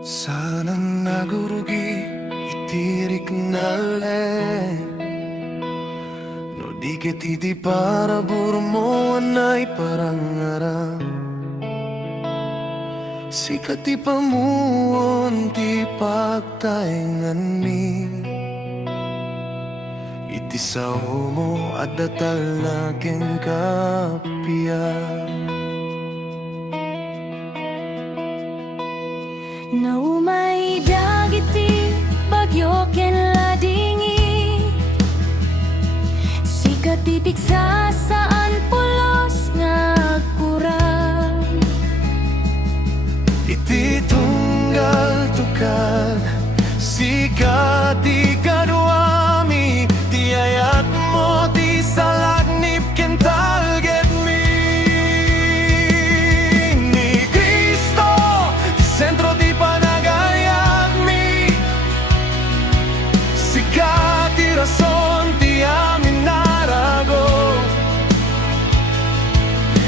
Sana nagurugi itirik nale no di che ti para burmo anay parangaram sikat ti pamuon ti pagtaingan mi iti sao mo at datal na Kenka Naumay dagiti bagyo ken ladingi sikat ti piksa saan pulos nga agkurang iti tunggal tukal sikat ti kaduami ti ayat mo ti salagnip ken target mi ni Cristo ti sentro ti panagayat mi sikat ti rason ti amin narago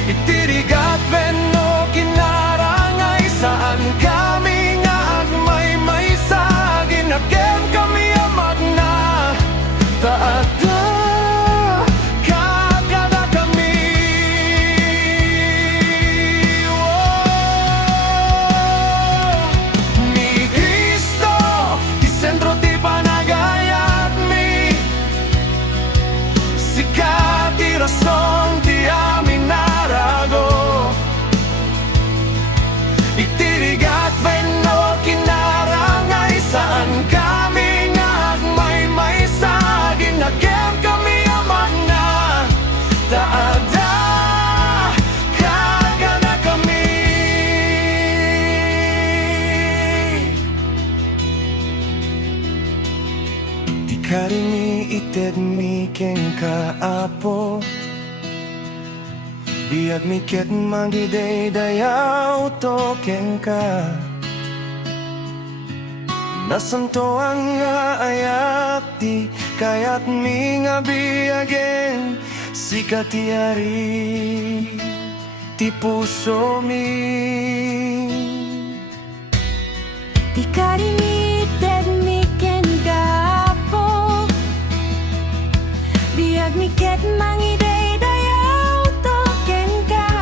itirigat venno kinarangay saan kami nga agmay-may sa ginagem kami amag na taada kakada kami ni Cristo ti sentro ti panagayat mi sikat ti rason ti amin narago itirigat venno kinarangay saan kami nga agmay-may sa ginagem kami amag na taada kakada kami di karimi ited mi Kenka apo biag mi ket magiday dayaw to Kenka nasanto ang nga ayat ti kayat mi nga biagen sikat ti ari ti puso mi Di karimited mi ken gapo biag mi ket mangiday dayaw to Kenka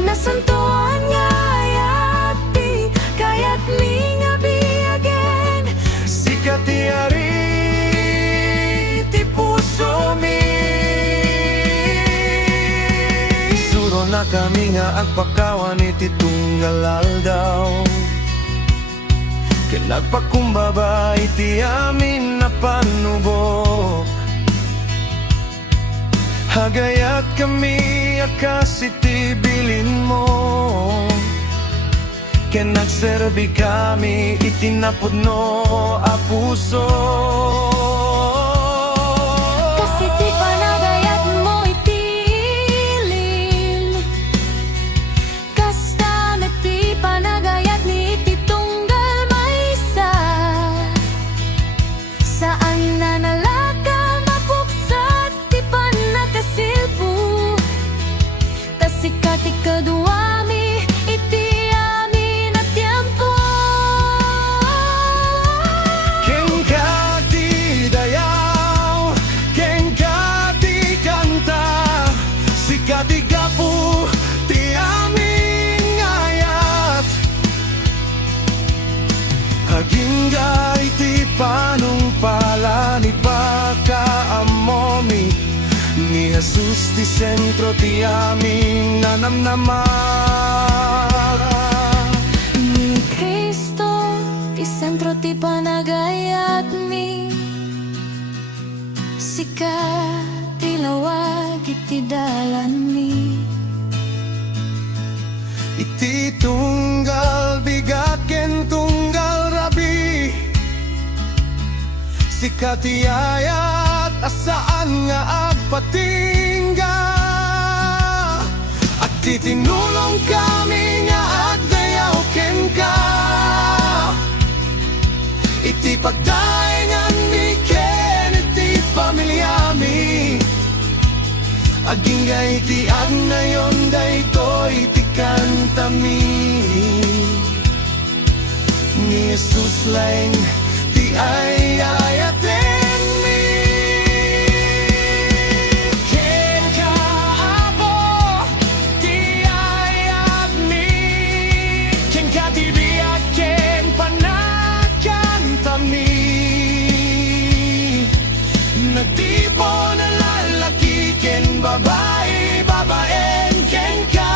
nasantuan nga ayat ti kayat mi nga biagen sikat ti ari ti puso mi suro na kami nga agpakawan iti tunggal aldaw ken nagpakumbaba iti amin na panubok hagayat kami akas iti bilin mo ken nagserbi kami iti napudno a puso kasi ti panagayat mo itilin kasta met ti panagayat ni iti tunggal maysa saan nanalaka mapuksat ti panakasilpo tasika ti kaduami iti amin at tiempo Kenka ti dayaw Kenka ti kanta sikat ti gapu ti aming ayat haginggay ti panumpala ni pagkaamomi ni Jesus ti sentro ti aming nanamnamag Ni Cristo, ti sentro ti panagayat mi sikat ti lawag iti dalan mi iti tunggal bigat ken tunggal rabi sikat ti ayat asaan nga agpatingga at titinulong kami nga agdayaw Kenka iti pagdaingan mi ken iti pamilya mi agingay ti agnayon daytoy ti kantami ni Jesus lain ti ayaten mi. Kenka abo ti ayat mi. Kenka ti biyaken panakan tami. Nagtipo na lalaki ken babae, babaen kenka.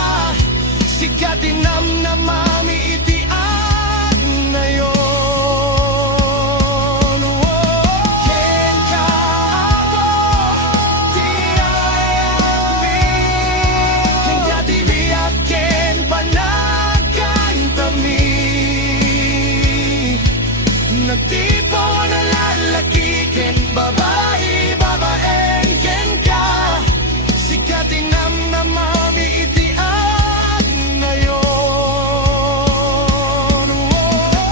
Sikatin na mami iti at na yon. Kenka abo ti ayat mi. Kenka ti biyaken panakan tami. Nagtipo na lalaki ken babae, babaen kenka. Sikatin na mami iti at na yon.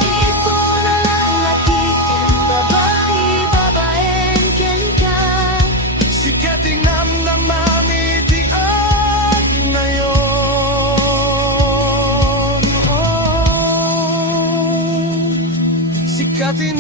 Tipo na lalaki ken babae, babaen kenka. Sikatin na mami iti at na yon. Sikatin